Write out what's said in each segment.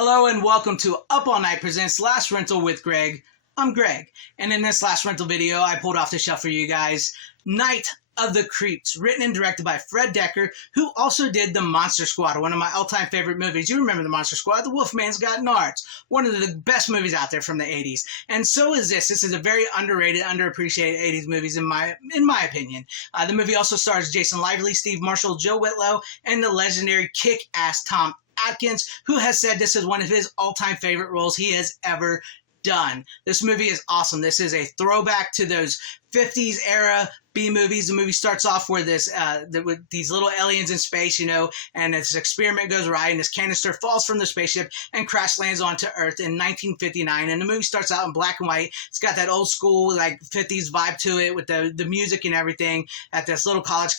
Hello and welcome to Up All Night presents Last Rental with Greg. I'm Greg, and in this last rental video, I pulled off the shelf for you guys Night of the Creeps, written and directed by Fred Dekker, who also did The Monster Squad, one of my all-time favorite movies. You remember The Monster Squad, The Wolfman's Got Nards, one of the best movies out there from the 80s. And so is this. This is a very underrated, underappreciated 80s movies in my opinion. The movie also stars Jason Lively, Steve Marshall, Joe Whitlow, and the legendary kick-ass Tom Atkins, who has said this is one of his all-time favorite roles he has ever done. This movie is awesome. This is a throwback to those 50s era B-movies. The movie starts off where with these little aliens in space, and this experiment goes right, and this canister falls from the spaceship and crash lands onto Earth in 1959. And the movie starts out in black and white. It's got that old school, 50s vibe to it with the music and everything at this little college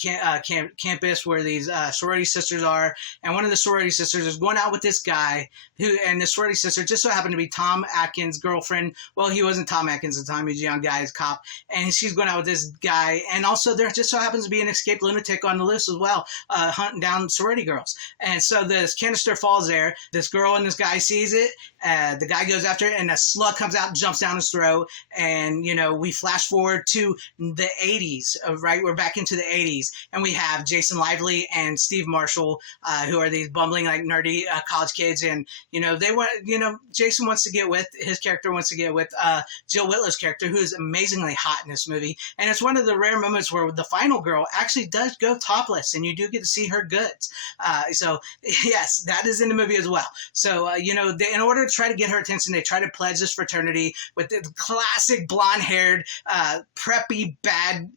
campus where these sorority sisters are. And one of the sorority sisters is going out with this guy and the sorority sister just so happened to be Tom Atkins' girlfriend. Well, he wasn't Tom Atkins at the time. He was a young guy, he's a cop. And she's going out with this guy, and also there just so happens to be an escaped lunatic on the list as well, hunting down sorority girls. And so this canister falls there. This girl and this guy sees it. The guy goes after it, and a slug comes out and jumps down his throat. And, we flash forward to the 80s, right? We're back into the 80s, and we have Jason Lively and Steve Marshall, who are these bumbling, nerdy college kids. And, Jason wants to get with, his character wants to get with Jill Whitlow's character, who is amazingly hot in this movie. And it's one of the rare moments where the final girl actually does go topless, and you do get to see her goods. So, yes, that is in the movie as well. So, in order to try to get her attention, they try to pledge this fraternity with the classic blonde-haired, preppy, bad,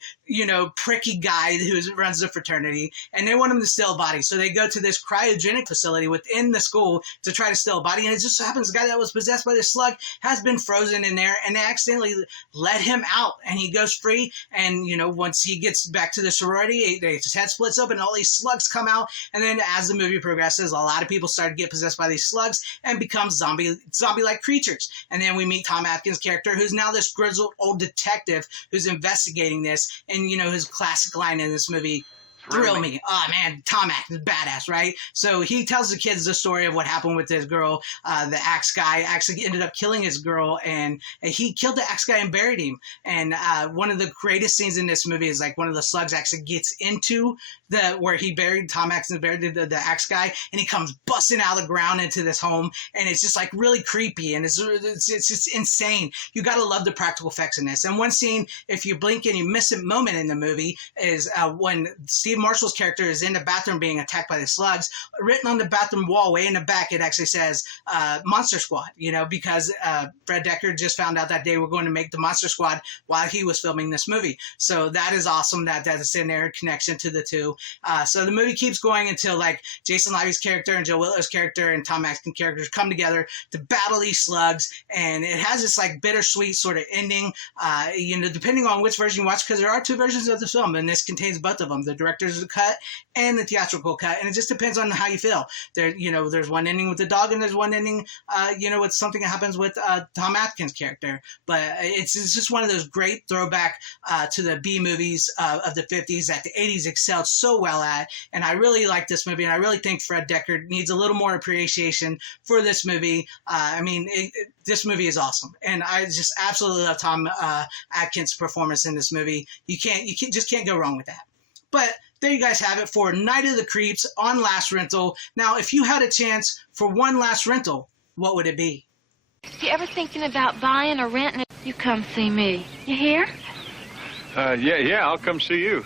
pricky guy who runs the fraternity, and they want him to steal a body. So they go to this cryogenic facility within the school to try to steal a body, and it just so happens the guy that was possessed by this slug has been frozen in there, and they accidentally let him out, and he goes free. And once he gets back to the sorority, his head splits open, and all these slugs come out. And then as the movie progresses, a lot of people start to get possessed by these slugs and become zombie-like creatures. And then we meet Tom Atkins' character, who's now this grizzled old detective who's investigating this. And his classic line in this movie, "Thrill me." Oh, man, Tom Atkins, badass, right? So he tells the kids the story of what happened with this girl. The axe guy actually ended up killing his girl, and he killed the axe guy and buried him. And one of the greatest scenes in this movie is one of the slugs actually gets into where he buried, Tom Atkins buried the axe guy, and he comes busting out of the ground into this home, and it's just really creepy, and it's just insane. You gotta love the practical effects in this. And one scene, if you blink and you miss a moment in the movie, is when Steve Marshall's character is in the bathroom being attacked by the slugs. Written on the bathroom wall way in the back, it actually says Monster Squad, because Fred Dekker just found out that they were going to make the Monster Squad while he was filming this movie. So that is awesome that is in there, connection to the two. So the movie keeps going until Jason Lively's character and Joe Whitlow's character and Tom Atkins' characters come together to battle these slugs, and it has this bittersweet sort of ending, depending on which version you watch, because there are two versions of the film, and this contains both of them, the director's cut and the theatrical cut, and it just depends on how you feel. There's one ending with the dog, and there's one ending, with something that happens with Tom Atkins' character. But it's just one of those great throwback to the B movies of the 50s that the 80s excelled so well at, and I really like this movie, and I really think Fred Dekker needs a little more appreciation for this movie. This movie is awesome, and I just absolutely love Tom Atkins' performance in this movie. You just can't go wrong with that. But there you guys have it for Night of the Creeps on Last Rental. Now, if you had a chance for one last rental, what would it be? If you're ever thinking about buying or renting, you come see me. You hear? Yeah, I'll come see you.